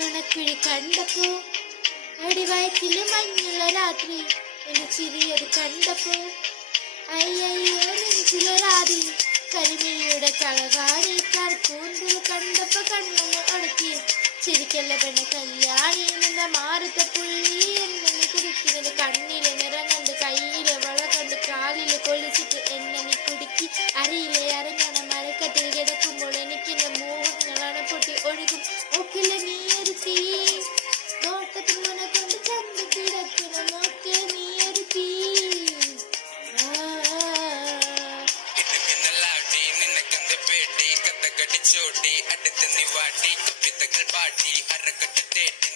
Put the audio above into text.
ുണക്കുഴി കണ്ടപ്പോ അടിവയറ്റില് മഞ്ഞുള്ള രാത്രി എന്റെ ചിരിയത് കണ്ടപ്പോ അയ്യോ നെഞ്ചിലൊരാതി കരിമിഴിയുടെ കളകാണി കർക്കൂന്തൽ കണ്ടപ്പോ കണ്ണൊന്ന് ഉടക്കി ചിരിക്കല്ല പെണ്ണ കല്യാണി നിന്ന മാറുത്ത പുള്ളി എന്നെ കുടിക്കുന്നത് കണ്ണിലെ നിറം കണ്ട് കയ്യിലെ വള കണ്ട് കാലില് കൊള്ളിച്ചിട്ട് എന്നെ നീ കുടുക്കി അറിയില്ലേ അറിഞ്ഞണ മരക്കത്തിൽ കിടക്കുമ്പോൾ എനിക്കെന്റെ മോഹങ്ങളാണ് പൊട്ടി ഒഴുകും ഒക്കില്ല നീ ഒരു തീ നോട്ടത്തിൽ മുന കൊണ്ട് ചന്ത കിടക്കുന്ന നോക്ക് നീ ഒരു തീ ചോട്ടി അടുത്ത് നിവാട്ടി കുപ്പിത്തകൾ പാട്ടി അരക്കട്ട് തേട്ടി